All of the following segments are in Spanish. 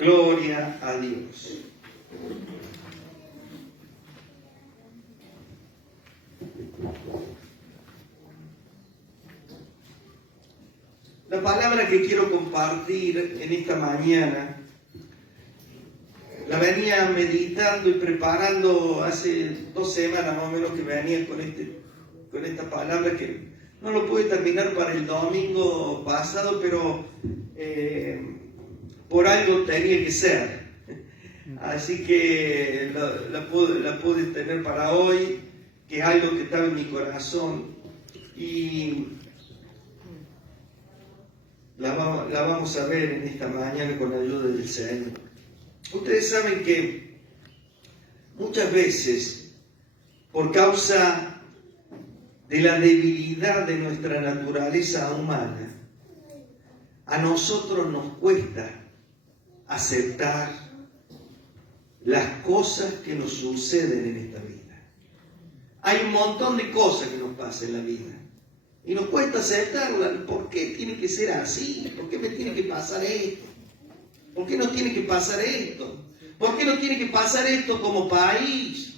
Gloria a Dios. La palabra que quiero compartir en esta mañana la venía meditando y preparando hace 2 semanas más o menos que venía con esta palabra que no lo pude terminar para el domingo pasado, pero por algo tenía que ser. Así que la pude tener para hoy, que es algo que estaba en mi corazón, y la vamos a ver en esta mañana con la ayuda del Señor. Ustedes saben que muchas veces, por causa de la debilidad de nuestra naturaleza humana, a nosotros nos cuesta aceptar las cosas que nos suceden en esta vida. Hay un montón de cosas que nos pasan en la vida y nos cuesta aceptarlas. ¿Por qué tiene que ser así? ¿Por qué me tiene que pasar esto? ¿Por qué no tiene que pasar esto? ¿Por qué no tiene que pasar esto como país?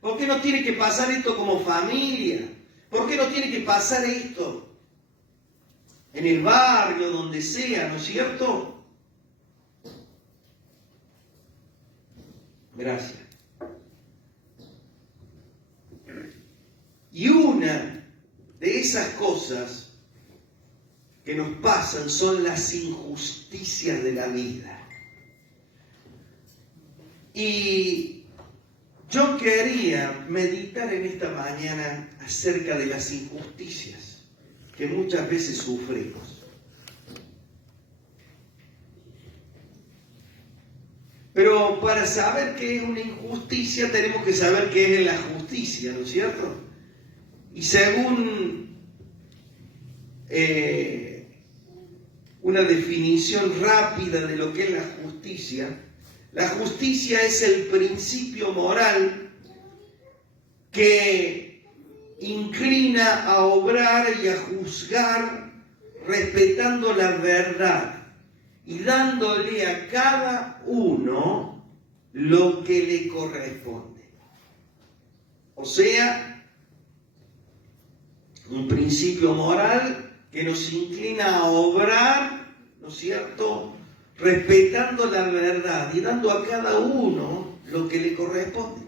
¿Por qué no tiene que pasar esto como familia? ¿Por qué no tiene que pasar esto en el barrio, donde sea, ¿no es cierto? Gracias. Y una de esas cosas que nos pasan son las injusticias de la vida. Y yo quería meditar en esta mañana acerca de las injusticias que muchas veces sufrimos. Pero para saber qué es una injusticia tenemos que saber qué es la justicia, ¿no es cierto? Y según una definición rápida de lo que es la justicia es el principio moral que inclina a obrar y a juzgar respetando la verdad y dándole a cada uno lo que le corresponde. O sea, un principio moral que nos inclina a obrar, ¿no es cierto?, respetando la verdad y dando a cada uno lo que le corresponde.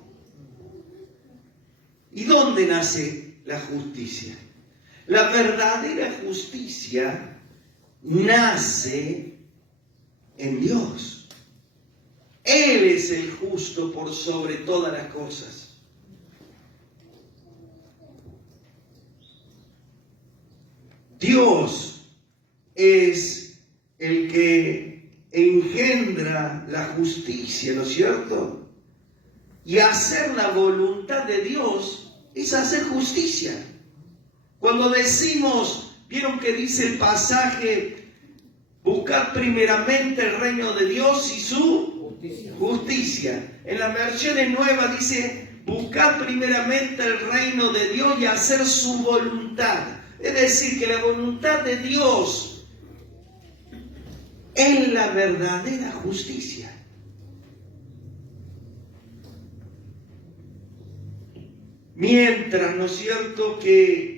¿Y dónde nace la justicia? La verdadera justicia nace en Dios. Él es el justo por sobre todas las cosas. Dios es el que engendra la justicia, ¿no es cierto? Y hacer la voluntad de Dios es hacer justicia. Cuando decimos, ¿vieron que dice el pasaje? Buscad primeramente el reino de Dios y su justicia. En las versiones nuevas dice, buscad primeramente el reino de Dios y hacer su voluntad. Es decir, que la voluntad de Dios es la verdadera justicia. Mientras, ¿no es cierto?, que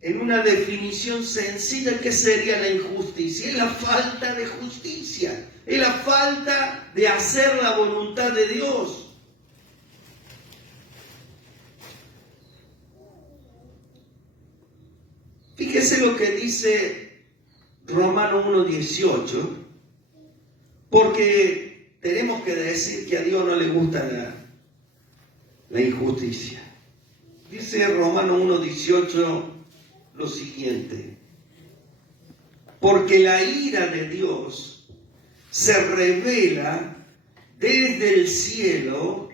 en una definición sencilla, ¿qué sería la injusticia? Es la falta de justicia, es la falta de hacer la voluntad de Dios. Fíjese lo que dice Romanos 1:18, porque tenemos que decir que a Dios no le gusta la injusticia. Dice Romanos 1:18 lo siguiente: porque la ira de Dios se revela desde el cielo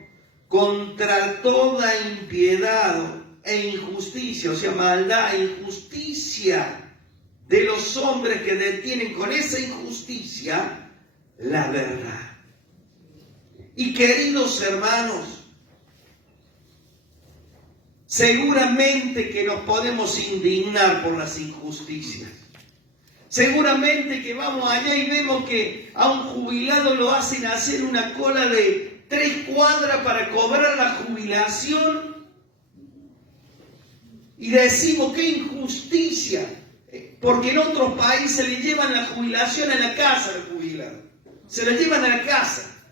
contra toda impiedad e injusticia, o sea, maldad e injusticia de los hombres que detienen con esa injusticia la verdad. Y queridos hermanos, seguramente que nos podemos indignar por las injusticias. Seguramente que vamos allá y vemos que a un jubilado lo hacen hacer una cola de 3 cuadras para cobrar la jubilación. Y decimos, qué injusticia, porque en otros países le llevan la jubilación a la casa al jubilado. Se la llevan a la casa.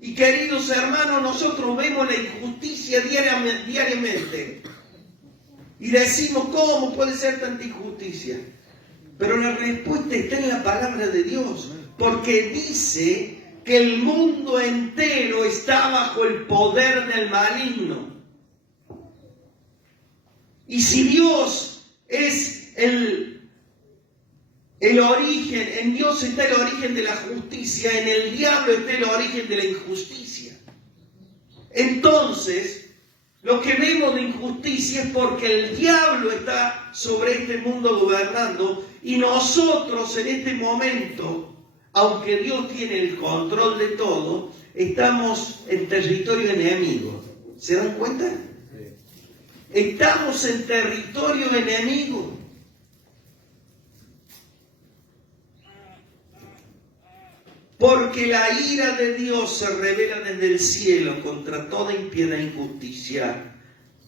Y queridos hermanos, nosotros vemos la injusticia diariamente. Y decimos, ¿cómo puede ser tanta injusticia? Pero la respuesta está en la palabra de Dios, porque dice que el mundo entero está bajo el poder del maligno. Y si Dios es el origen, en Dios está el origen de la justicia, en el diablo está el origen de la injusticia. Entonces, lo que vemos de injusticia es porque el diablo está sobre este mundo gobernando y nosotros en este momento, aunque Dios tiene el control de todo, estamos en territorio enemigo. ¿Se dan cuenta? Estamos en territorio enemigo. Porque la ira de Dios se revela desde el cielo contra toda impiedad e injusticia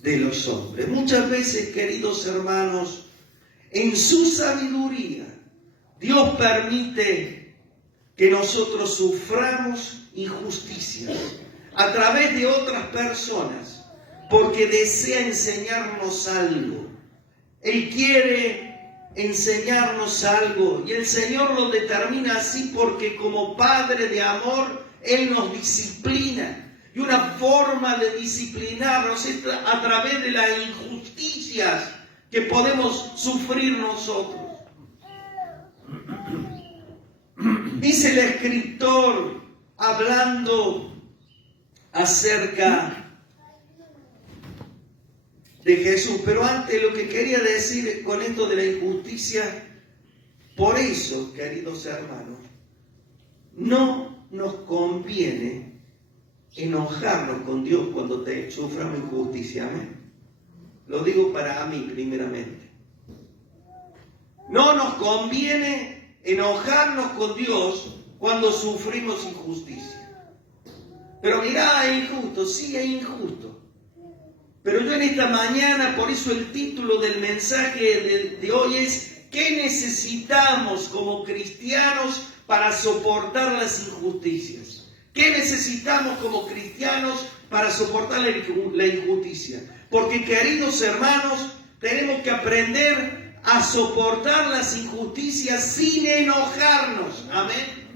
de los hombres. Muchas veces, queridos hermanos, en su sabiduría, Dios permite que nosotros suframos injusticias a través de otras personas, porque desea enseñarnos algo. Él quiere enseñarnos algo y el Señor lo determina así porque como Padre de amor Él nos disciplina y una forma de disciplinarnos es a través de las injusticias que podemos sufrir nosotros. Dice el escritor hablando acerca de Jesús, pero antes lo que quería decir con esto de la injusticia, por eso, queridos hermanos, no nos conviene enojarnos con Dios cuando suframos injusticia. ¿Amén? Lo digo para mí primeramente. No nos conviene enojarnos con Dios cuando sufrimos injusticia. Pero mirá, es injusto, sí es injusto. Pero yo en esta mañana, por eso el título del mensaje de hoy es ¿qué necesitamos como cristianos para soportar las injusticias? ¿Qué necesitamos como cristianos para soportar la injusticia? Porque, queridos hermanos, tenemos que aprender a soportar las injusticias sin enojarnos. Amén.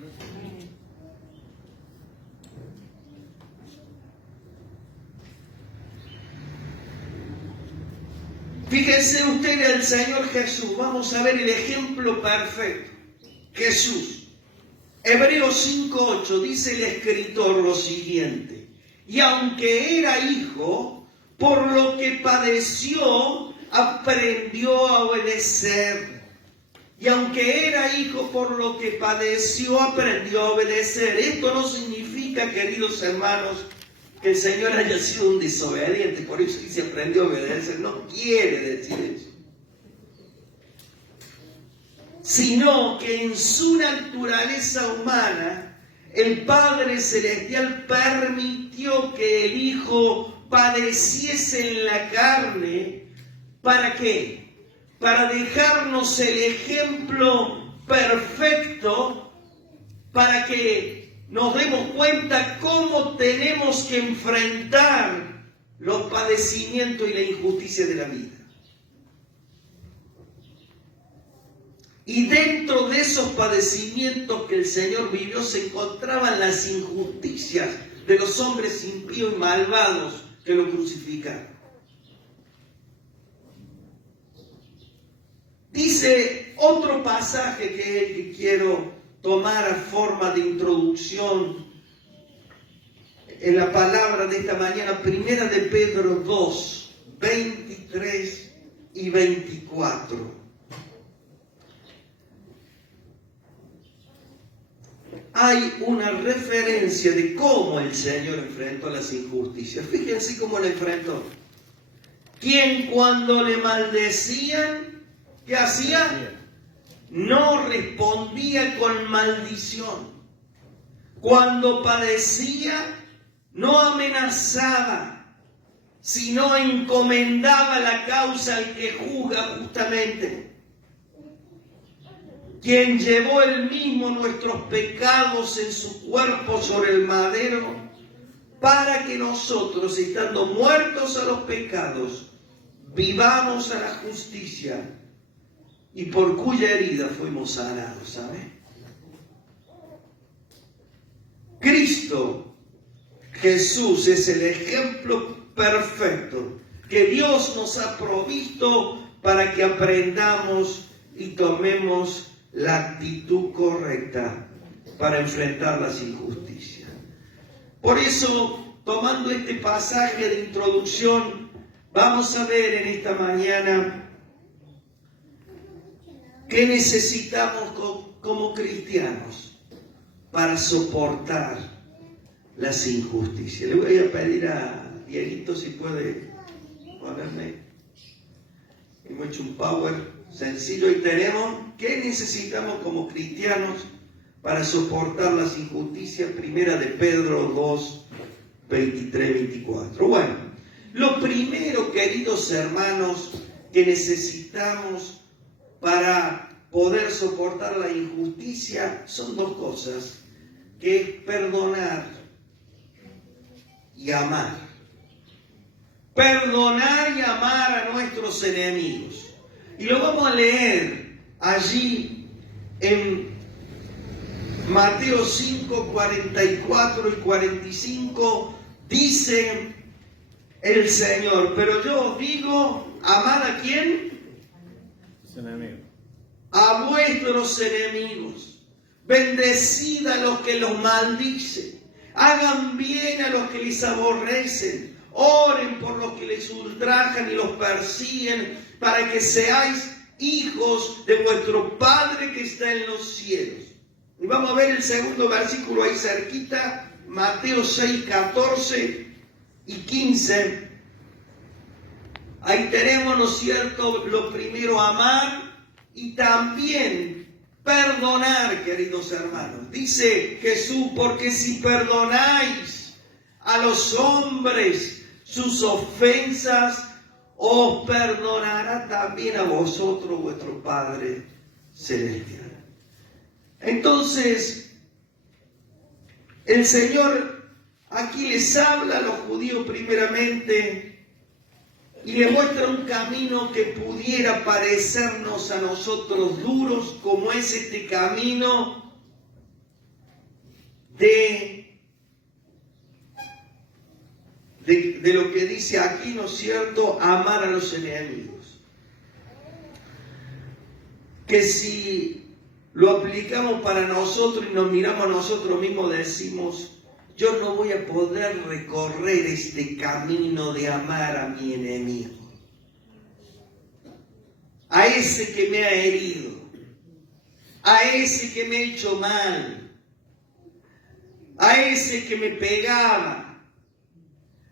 Fíjense ustedes al Señor Jesús. Vamos a ver el ejemplo perfecto. Jesús. Hebreos 5:8 dice el escritor lo siguiente. Y aunque era hijo, por lo que padeció, aprendió a obedecer. Y aunque era hijo, por lo que padeció, aprendió a obedecer. Esto no significa, queridos hermanos, que el Señor haya sido un desobediente, por eso dice aprendió a obedecer. No quiere decir eso. Sino que en su naturaleza humana, el Padre Celestial permitió que el Hijo padeciese en la carne. ¿Para qué? Para dejarnos el ejemplo perfecto, para que nos demos cuenta cómo tenemos que enfrentar los padecimientos y la injusticia de la vida. Y dentro de esos padecimientos que el Señor vivió se encontraban las injusticias de los hombres impíos y malvados que lo crucificaron. Dice otro pasaje que quiero tomar a forma de introducción en la palabra de esta mañana, primera de Pedro 2, 23 y 24. Hay una referencia de cómo el Señor enfrentó las injusticias. Fíjense cómo la enfrentó. Quien cuando le maldecían, ¿qué hacía? no respondía con maldición. Cuando padecía, no amenazaba, sino encomendaba la causa al que juzga justamente, quien llevó él mismo nuestros pecados en su cuerpo sobre el madero, para que nosotros, estando muertos a los pecados, vivamos a la justicia, y por cuya herida fuimos sanados, ¿sabe? Cristo Jesús es el ejemplo perfecto que Dios nos ha provisto para que aprendamos y tomemos la actitud correcta para enfrentar las injusticias. Por eso, tomando este pasaje de introducción, vamos a ver en esta mañana qué necesitamos como cristianos para soportar las injusticias. Le voy a pedir a Dieguito si puede ponerme. Hemos hecho un power sencillo y tenemos qué necesitamos como cristianos para soportar las injusticias. Primera de Pedro 2, 23, 24. Bueno, lo primero, queridos hermanos, que necesitamos para poder soportar la injusticia son dos cosas, que es perdonar y amar. Perdonar y amar a nuestros enemigos. Y lo vamos a leer allí en Mateo 5, 44 y 45, dice el Señor, pero yo os digo, amad ¿a quién? A vuestros enemigos, bendecid a los que los maldicen, hagan bien a los que les aborrecen, oren por los que les ultrajan y los persiguen, para que seáis hijos de vuestro Padre que está en los cielos. Y vamos a ver el segundo versículo ahí cerquita, Mateo 6, 14 y 15. Ahí tenemos, ¿no es cierto?, lo primero, amar y también perdonar, queridos hermanos. Dice Jesús, porque si perdonáis a los hombres sus ofensas, os perdonará también a vosotros vuestro Padre Celestial. Entonces, el Señor aquí les habla a los judíos primeramente y le muestra un camino que pudiera parecernos a nosotros duros, como es este camino de lo que dice aquí, ¿no es cierto?, amar a los enemigos. Que si lo aplicamos para nosotros y nos miramos a nosotros mismos, decimos, yo no voy a poder recorrer este camino de amar a mi enemigo, a ese que me ha herido, a ese que me ha hecho mal, a ese que me pegaba,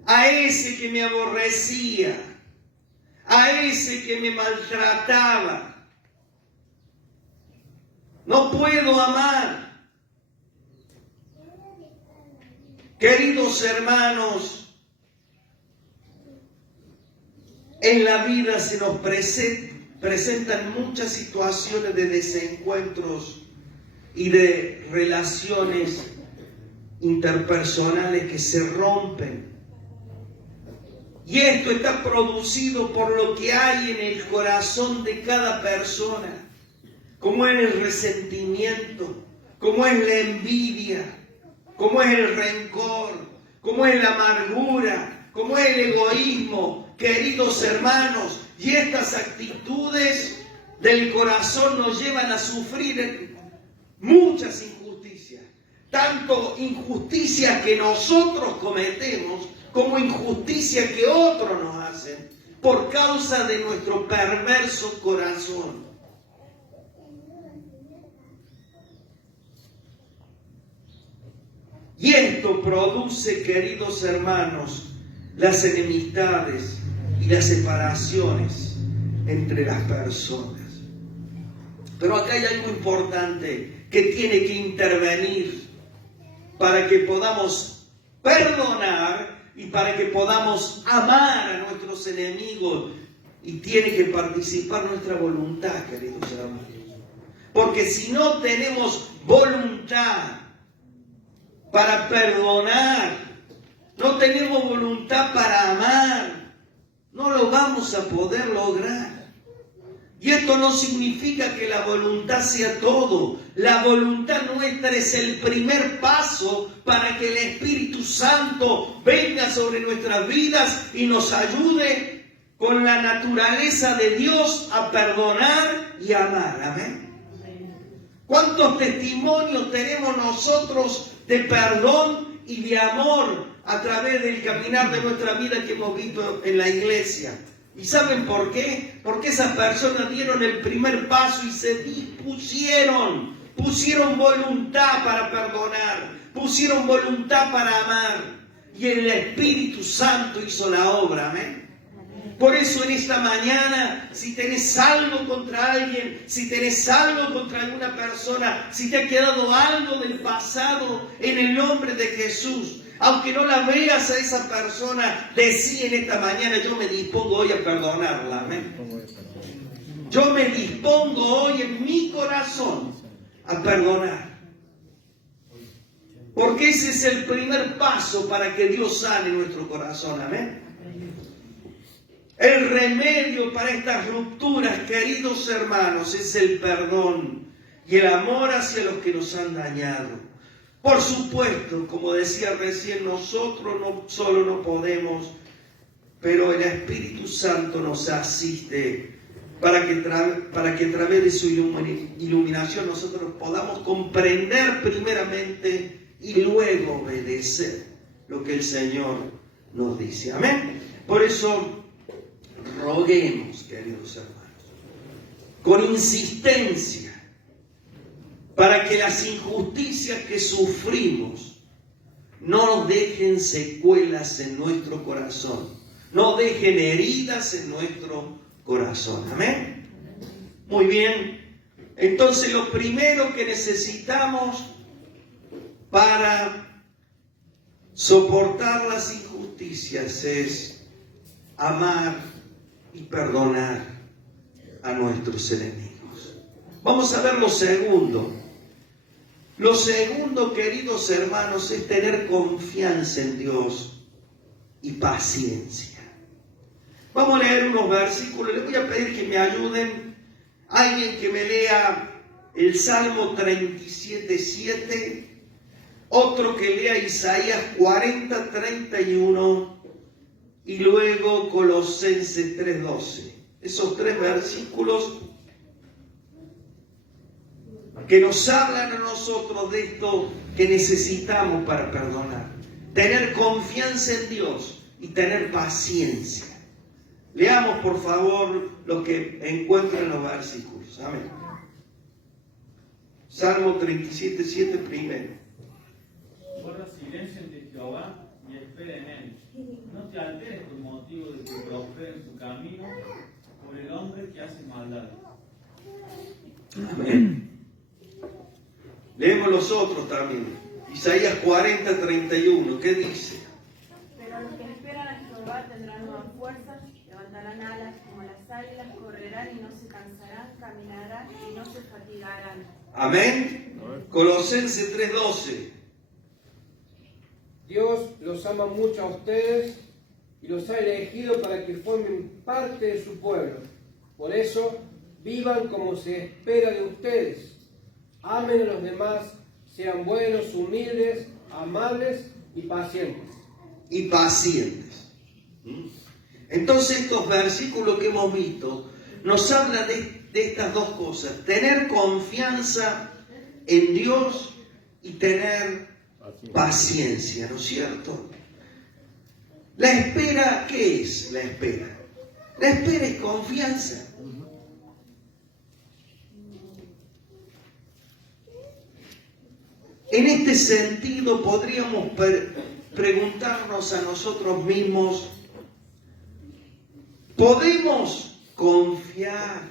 a ese que me aborrecía, a ese que me maltrataba. No puedo amar. Queridos hermanos, en la vida se nos presentan muchas situaciones de desencuentros y de relaciones interpersonales que se rompen. Y esto está producido por lo que hay en el corazón de cada persona, como es el resentimiento, como es la envidia, como es el rencor, como es la amargura, como es el egoísmo, queridos hermanos. Y estas actitudes del corazón nos llevan a sufrir muchas injusticias, tanto injusticias que nosotros cometemos, como injusticias que otros nos hacen, por causa de nuestro perverso corazón. Y esto produce, queridos hermanos, las enemistades y las separaciones entre las personas. Pero acá hay algo importante que tiene que intervenir para que podamos perdonar y para que podamos amar a nuestros enemigos. Y tiene que participar nuestra voluntad, queridos hermanos. Porque si no tenemos voluntad para perdonar, no tenemos voluntad para amar, no lo vamos a poder lograr. Y esto no significa que la voluntad sea todo. La voluntad nuestra es el primer paso para que el Espíritu Santo venga sobre nuestras vidas y nos ayude con la naturaleza de Dios a perdonar y amar. Amén. ¿Cuántos testimonios tenemos nosotros de perdón y de amor a través del caminar de nuestra vida que hemos visto en la iglesia? ¿Y saben por qué? Porque esas personas dieron el primer paso y se dispusieron, pusieron voluntad para perdonar, pusieron voluntad para amar. Y el Espíritu Santo hizo la obra. Amén. Por eso en esta mañana, si tenés algo contra alguien, si tenés algo contra alguna persona, si te ha quedado algo del pasado, en el nombre de Jesús, aunque no la veas a esa persona, decí en esta mañana: yo me dispongo hoy a perdonarla. Amén. Yo me dispongo hoy en mi corazón a perdonar. Porque ese es el primer paso para que Dios sane nuestro corazón. Amén. El remedio para estas rupturas, queridos hermanos, es el perdón y el amor hacia los que nos han dañado. Por supuesto, como decía recién, nosotros no solo no podemos, pero el Espíritu Santo nos asiste para que a través de su iluminación nosotros podamos comprender primeramente y luego obedecer lo que el Señor nos dice. Amén. Por eso roguemos, queridos hermanos, con insistencia, para que las injusticias que sufrimos no nos dejen secuelas en nuestro corazón, no dejen heridas en nuestro corazón. Amén. Muy bien. Entonces, lo primero que necesitamos para soportar las injusticias es amar y perdonar a nuestros enemigos. Vamos a ver lo segundo. Lo segundo, queridos hermanos, es tener confianza en Dios y paciencia. Vamos a leer unos versículos. Les voy a pedir que me ayuden. Alguien que me lea el Salmo 37:7. Otro que lea Isaías 40:31. Y luego Colosenses 3:12. Esos tres versículos que nos hablan a nosotros de esto que necesitamos para perdonar. Tener confianza en Dios y tener paciencia. Leamos por favor lo que encuentran en los versículos. Amén. Salmo 37:7 primero. Guarda silencio ante Jehová y espera en él. No te alteres por motivo de que prospere en su camino, por el hombre que hace maldad. Amén. Leemos los otros también. Isaías 40:31. ¿Qué dice? Pero los que esperan a Jehová tendrán nuevas fuerzas, levantarán alas como las águilas, correrán y no se cansarán, caminarán y no se fatigarán. Amén. Colosenses 3:12. Dios los ama mucho a ustedes y los ha elegido para que formen parte de su pueblo. Por eso, vivan como se espera de ustedes. Amen a los demás, sean buenos, humildes, amables y pacientes. Y pacientes. Entonces estos versículos que hemos visto nos hablan de estas dos cosas: tener confianza en Dios y tener paciencia, ¿no es cierto? La espera, ¿qué es la espera? La espera es confianza. En este sentido podríamos preguntarnos a nosotros mismos: ¿podemos confiar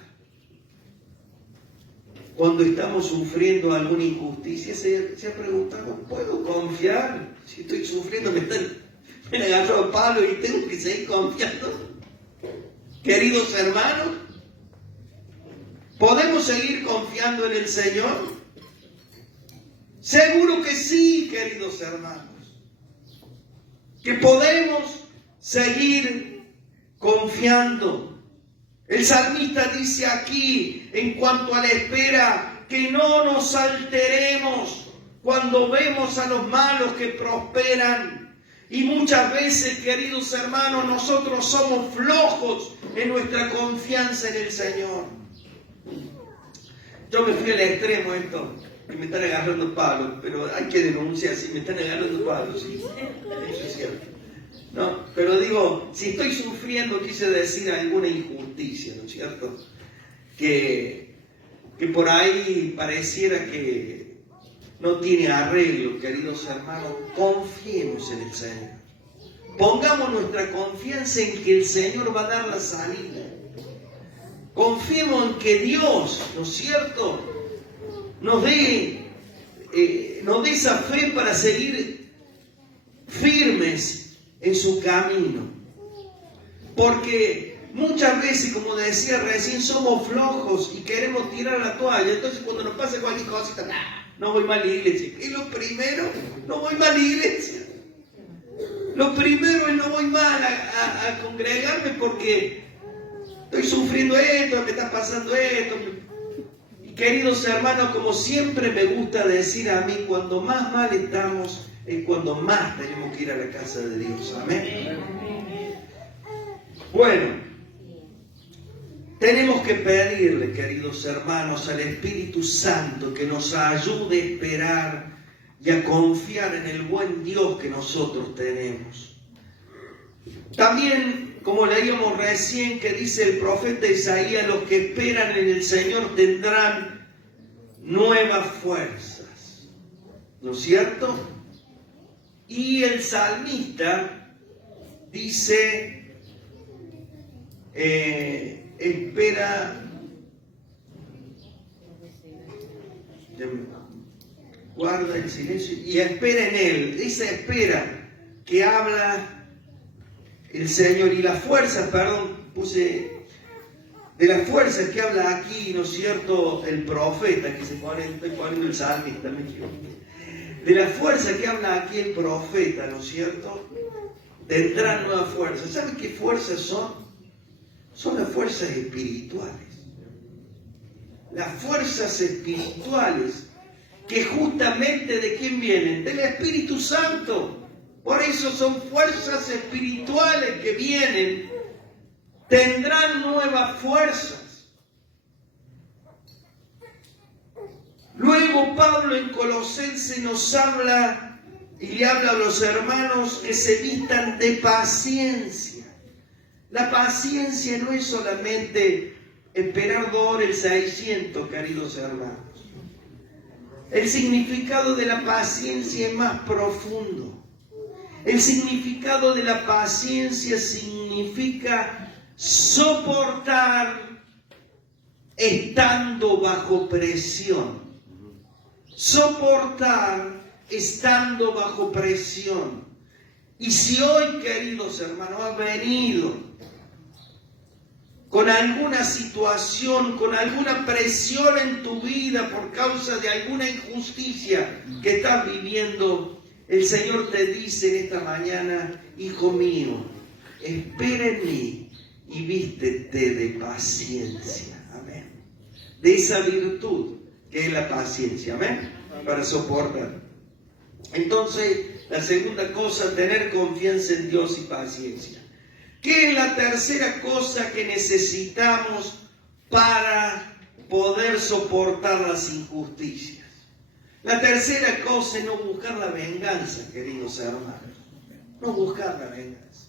cuando estamos sufriendo alguna injusticia, se ha preguntado, ¿puedo confiar? Si estoy sufriendo, me agarro a palo y tengo que seguir confiando. Queridos hermanos, ¿podemos seguir confiando en el Señor? Seguro que sí, queridos hermanos, que podemos seguir confiando. El salmista dice aquí, en cuanto a la espera, que no nos alteremos cuando vemos a los malos que prosperan. Y muchas veces, queridos hermanos, nosotros somos flojos en nuestra confianza en el Señor. Yo me fui al extremo esto, que me están agarrando palos, pero hay que denunciar, si me están agarrando palos, sí, eso es cierto. No, pero digo, si estoy sufriendo, quise decir alguna injusticia, ¿no es cierto? Que por ahí pareciera que no tiene arreglo, queridos hermanos, confiemos en el Señor. Pongamos nuestra confianza en que el Señor va a dar la salida. Confiemos en que Dios, ¿no es cierto?, nos dé esa fe para seguir firmes en su camino. Porque muchas veces, como decía recién, somos flojos y queremos tirar la toalla. Entonces cuando nos pasa cualquier cosita, no voy más a la iglesia. Y lo primero, no voy más a la iglesia. Lo primero es no voy más a congregarme porque estoy sufriendo esto, me está pasando esto. Y queridos hermanos, como siempre me gusta decir a mí, cuando más mal estamos, es cuando más tenemos que ir a la casa de Dios. Amén. Bueno, tenemos que pedirle, queridos hermanos, al Espíritu Santo que nos ayude a esperar y a confiar en el buen Dios que nosotros tenemos. También, como leíamos recién, que dice el profeta Isaías, los que esperan en el Señor tendrán nuevas fuerzas. ¿No es cierto? Y el salmista dice, espera, guarda el silencio y espera en Él. Dice espera, que habla el Señor. Y las fuerzas, puse de las fuerzas que habla aquí, ¿no es cierto?, el profeta, que estoy poniendo el salmista, me equivoqué. De la fuerza que habla aquí el profeta, ¿no es cierto?, tendrán nuevas fuerzas. ¿Saben qué fuerzas son? Son las fuerzas espirituales. Las fuerzas espirituales que justamente ¿de quién vienen? Del Espíritu Santo. Por eso son fuerzas espirituales que vienen. Tendrán nuevas fuerzas. Luego Pablo en Colosenses nos habla y le habla a los hermanos que se vistan de paciencia. La paciencia no es solamente esperar 2 horas el 600, queridos hermanos. El significado de la paciencia es más profundo. El significado de la paciencia significa soportar estando bajo presión. Soportar estando bajo presión. Y si hoy, queridos hermanos, has venido con alguna situación, con alguna presión en tu vida por causa de alguna injusticia que estás viviendo, el Señor te dice en esta mañana, hijo mío, espera en mí y vístete de paciencia. Amén. De esa virtud que es la paciencia. Amén. Para soportar. Entonces, la segunda cosa, tener confianza en Dios y paciencia. ¿Qué es la tercera cosa que necesitamos para poder soportar las injusticias? La tercera cosa es no buscar la venganza, queridos hermanos. No buscar la venganza.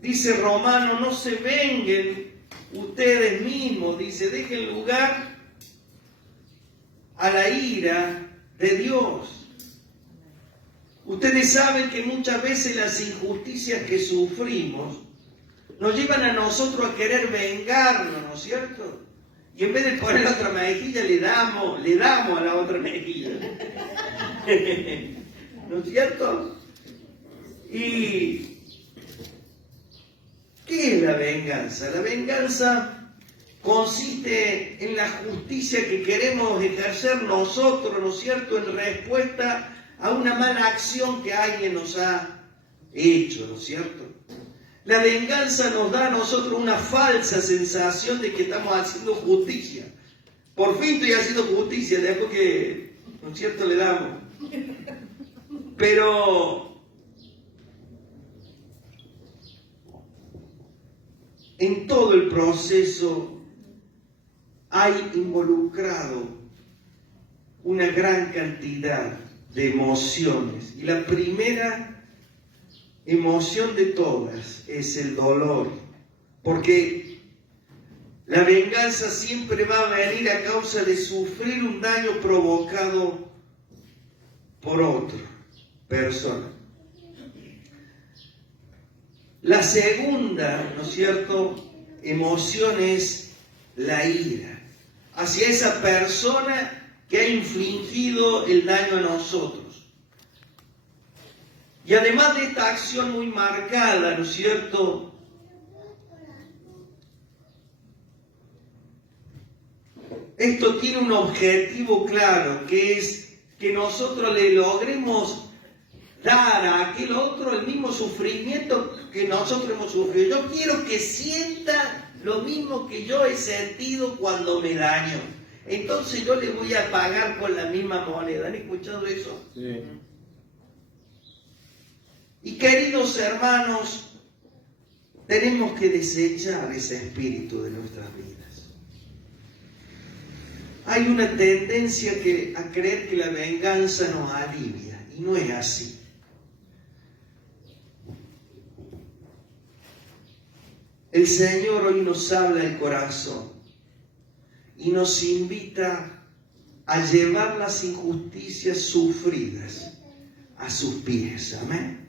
Dice Romano, no se venguen ustedes mismos. Dice, dejen lugar a la ira de Dios. Ustedes saben que muchas veces las injusticias que sufrimos nos llevan a nosotros a querer vengarnos, ¿no es cierto? Y en vez de poner la otra mejilla, le damos a la otra mejilla. ¿No es cierto? ¿Y qué es la venganza? La venganza consiste en la justicia que queremos ejercer nosotros, ¿no es cierto?, en respuesta a una mala acción que alguien nos ha hecho, ¿no es cierto? La venganza nos da a nosotros una falsa sensación de que estamos haciendo justicia. Por fin estoy haciendo justicia, después que, ¿no es cierto?, le damos. Pero en todo el proceso hay involucrado una gran cantidad de emociones. Y la primera emoción de todas es el dolor, porque la venganza siempre va a venir a causa de sufrir un daño provocado por otra persona. La segunda, ¿no es cierto?, emoción es la ira hacia esa persona que ha infligido el daño a nosotros. Y además de esta acción muy marcada, ¿no es cierto?, esto tiene un objetivo claro, que es que nosotros le logremos dar a aquel otro el mismo sufrimiento que nosotros hemos sufrido. Yo quiero que sienta lo mismo que yo he sentido cuando me daño. Entonces yo le voy a pagar con la misma moneda. ¿Han escuchado eso? Sí. Y queridos hermanos, tenemos que desechar ese espíritu de nuestras vidas. Hay una tendencia a creer que la venganza nos alivia, y no es así. El Señor hoy nos habla el corazón y nos invita a llevar las injusticias sufridas a sus pies. Amén.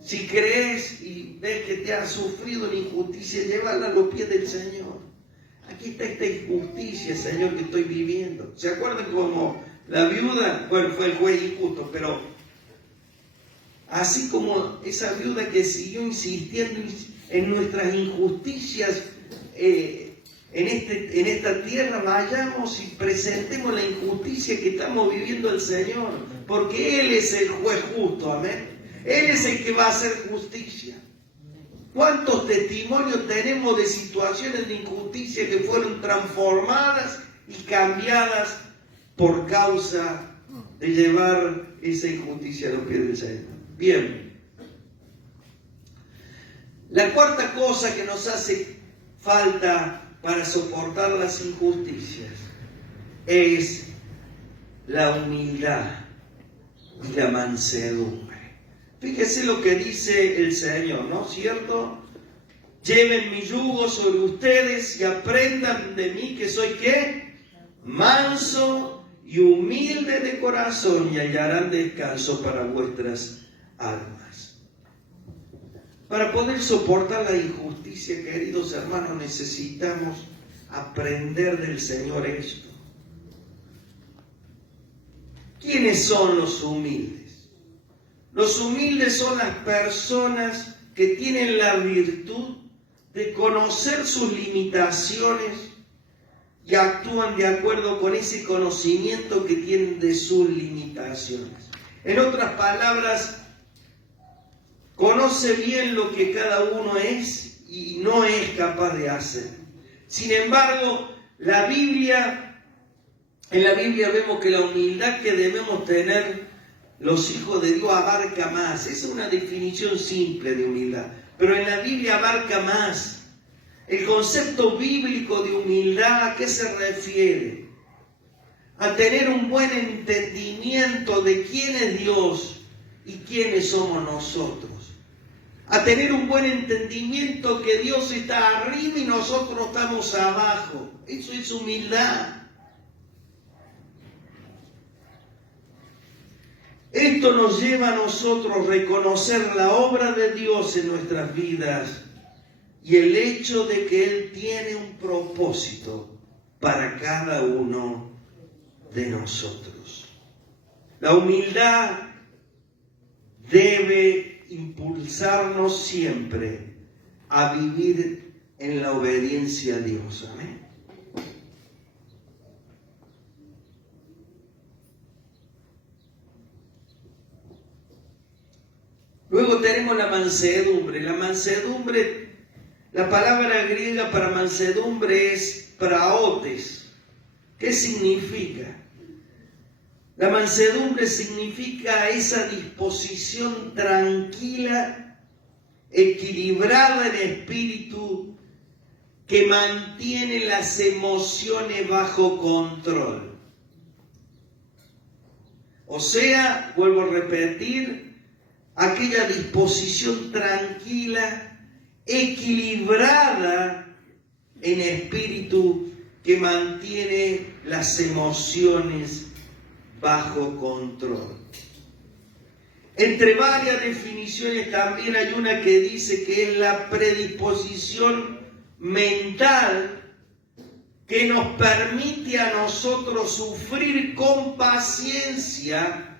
Si crees y ves que te has sufrido una injusticia, llévala a los pies del Señor. Aquí está esta injusticia, Señor, que estoy viviendo. ¿Se acuerdan como la viuda? Bueno, fue el juez injusto, pero así como esa viuda que siguió insistiendo en nuestras injusticias, en esta tierra, vayamos y presentemos la injusticia que estamos viviendo al Señor, porque Él es el juez justo, amén. Él es el que va a hacer justicia. ¿Cuántos testimonios tenemos de situaciones de injusticia que fueron transformadas y cambiadas por causa de llevar esa injusticia a los pies del Señor? Bien. La cuarta cosa que nos hace falta para soportar las injusticias es la humildad y la mansedumbre. Fíjese lo que dice el Señor, ¿no es cierto? Lleven mi yugo sobre ustedes y aprendan de mí que soy ¿qué? Manso y humilde de corazón, y hallarán descanso para vuestras almas. Para poder soportar la injusticia, queridos hermanos, necesitamos aprender del Señor esto. ¿Quiénes son los humildes? Los humildes son las personas que tienen la virtud de conocer sus limitaciones y actúan de acuerdo con ese conocimiento que tienen de sus limitaciones. En otras palabras, conoce bien lo que cada uno es y no es capaz de hacer. Sin embargo, en la Biblia vemos que la humildad que debemos tener los hijos de Dios abarca más. Esa es una definición simple de humildad, pero en la Biblia abarca más. El concepto bíblico de humildad, ¿a qué se refiere? A tener un buen entendimiento de quién es Dios y quiénes somos nosotros. A tener un buen entendimiento que Dios está arriba y nosotros estamos abajo. Eso es humildad. Esto nos lleva a nosotros a reconocer la obra de Dios en nuestras vidas y el hecho de que Él tiene un propósito para cada uno de nosotros. La humildad debe impulsarnos siempre a vivir en la obediencia a Dios. Amén. Luego tenemos la mansedumbre. La mansedumbre, la palabra griega para mansedumbre es praotes. ¿Qué significa? La mansedumbre significa esa disposición tranquila, equilibrada en espíritu, que mantiene las emociones bajo control. O sea, vuelvo a repetir, aquella disposición tranquila, equilibrada en espíritu, que mantiene las emociones bajo control. Entre varias definiciones también hay una que dice que es la predisposición mental que nos permite a nosotros sufrir con paciencia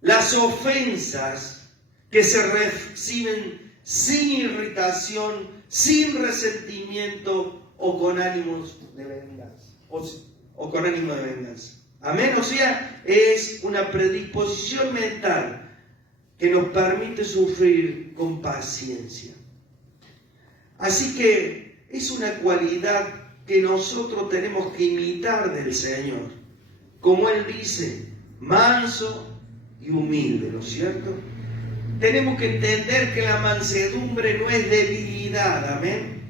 las ofensas que se reciben sin irritación, sin resentimiento o con ánimos de venganza. O con ánimo de venganza. Amén. O sea, es una predisposición mental que nos permite sufrir con paciencia. Así que es una cualidad que nosotros tenemos que imitar del Señor. Como Él dice, manso y humilde, ¿no es cierto? Tenemos que entender que la mansedumbre no es debilidad, amén.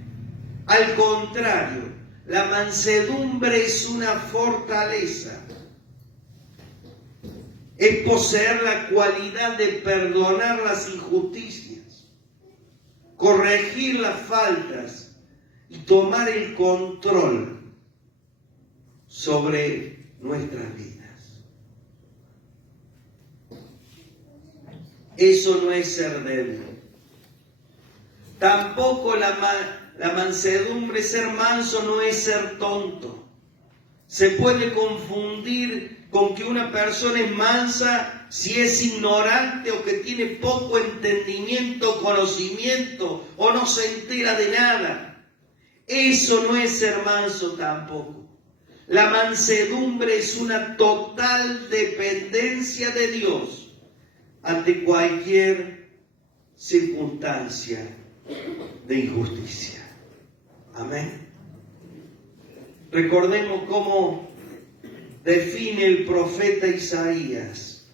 Al contrario, la mansedumbre es una fortaleza. Es poseer la cualidad de perdonar las injusticias, corregir las faltas y tomar el control sobre nuestras vidas. Eso no es ser débil. Tampoco la mansedumbre, ser manso, no es ser tonto. Se puede confundir con que una persona es mansa si es ignorante o que tiene poco entendimiento, conocimiento o no se entera de nada. Eso no es ser manso tampoco. La mansedumbre es una total dependencia de Dios ante cualquier circunstancia de injusticia. Amén. Recordemos cómo define el profeta Isaías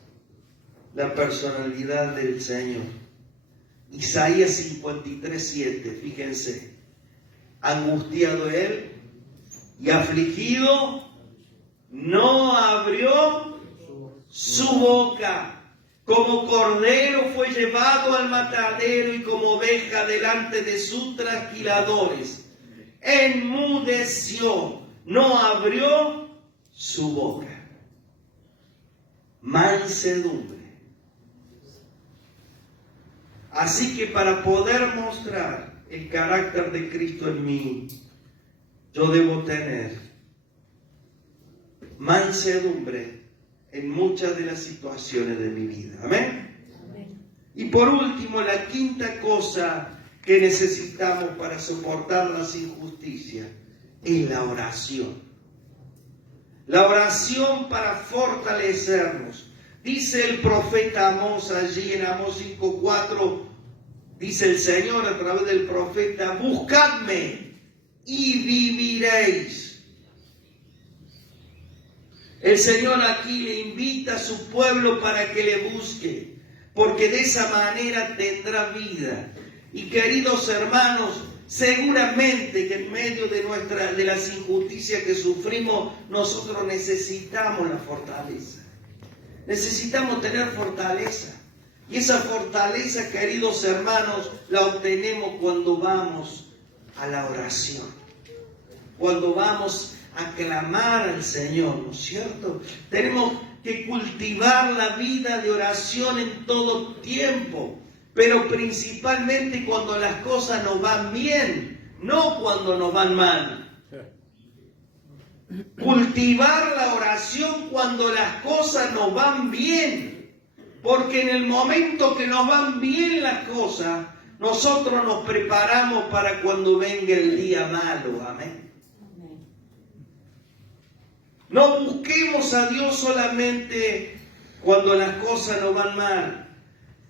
la personalidad del Señor. Isaías 53:7, fíjense. Angustiado él y afligido, no abrió su boca. Como cordero fue llevado al matadero y como oveja delante de sus trasquiladores. Enmudeció, no abrió su boca. Mansedumbre. Así que para poder mostrar el carácter de Cristo en mí, yo debo tener mansedumbre en muchas de las situaciones de mi vida. ¿Amén? Amén. Y por último, la quinta cosa que necesitamos para soportar las injusticias es la oración. La oración para fortalecernos. Dice el profeta Amós allí en Amós 5:4, dice el Señor a través del profeta, buscadme y viviréis. El Señor aquí le invita a su pueblo para que le busque, porque de esa manera tendrá vida. Y queridos hermanos, seguramente que en medio de las injusticias que sufrimos, nosotros necesitamos la fortaleza. Necesitamos tener fortaleza. Y esa fortaleza, queridos hermanos, la obtenemos cuando vamos a la oración. Cuando vamos a clamar al Señor, ¿no es cierto? Tenemos que cultivar la vida de oración en todo tiempo, pero principalmente cuando las cosas nos van bien, no cuando nos van mal. cultivar la oración cuando las cosas nos van bien, porque en el momento que nos van bien las cosas, nosotros nos preparamos para cuando venga el día malo. Amén. No busquemos a Dios solamente cuando las cosas nos van mal.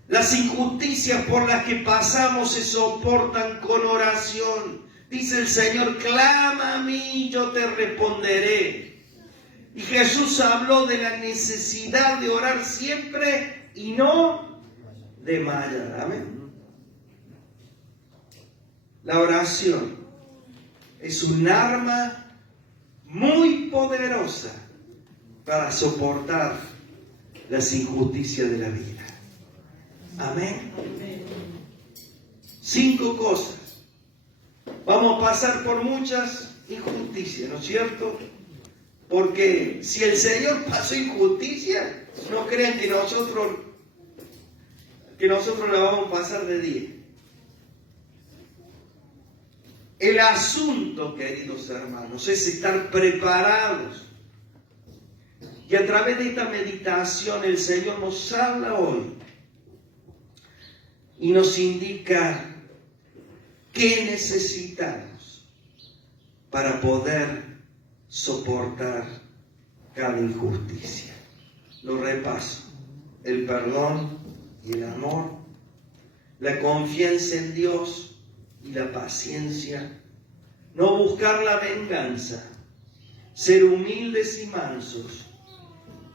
Las injusticias por las que pasamos se soportan con oración. Dice el Señor, clama a mí y yo te responderé. Y Jesús habló de la necesidad de orar siempre y no de desmayar. Amén. La oración es un arma muy poderosa para soportar las injusticias de la vida. Amén. 5 cosas. Vamos a pasar por muchas injusticias, ¿no es cierto? Porque si el Señor pasó injusticia, no crean que nosotros la vamos a pasar de día. El asunto, queridos hermanos, es estar preparados. Y a través de esta meditación el Señor nos habla hoy y nos indica qué necesitamos para poder soportar cada injusticia. Lo repaso: el perdón y el amor, la confianza en Dios y la paciencia, no buscar la venganza, ser humildes y mansos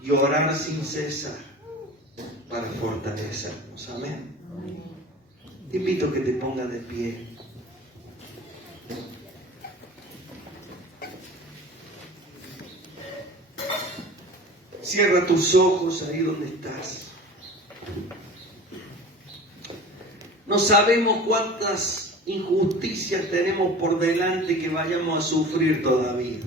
y orar sin cesar para fortalecernos. Amén. Te invito a que te pongas de pie. Cierra tus ojos ahí donde estás. No sabemos cuántas injusticias tenemos por delante que vayamos a sufrir todavía.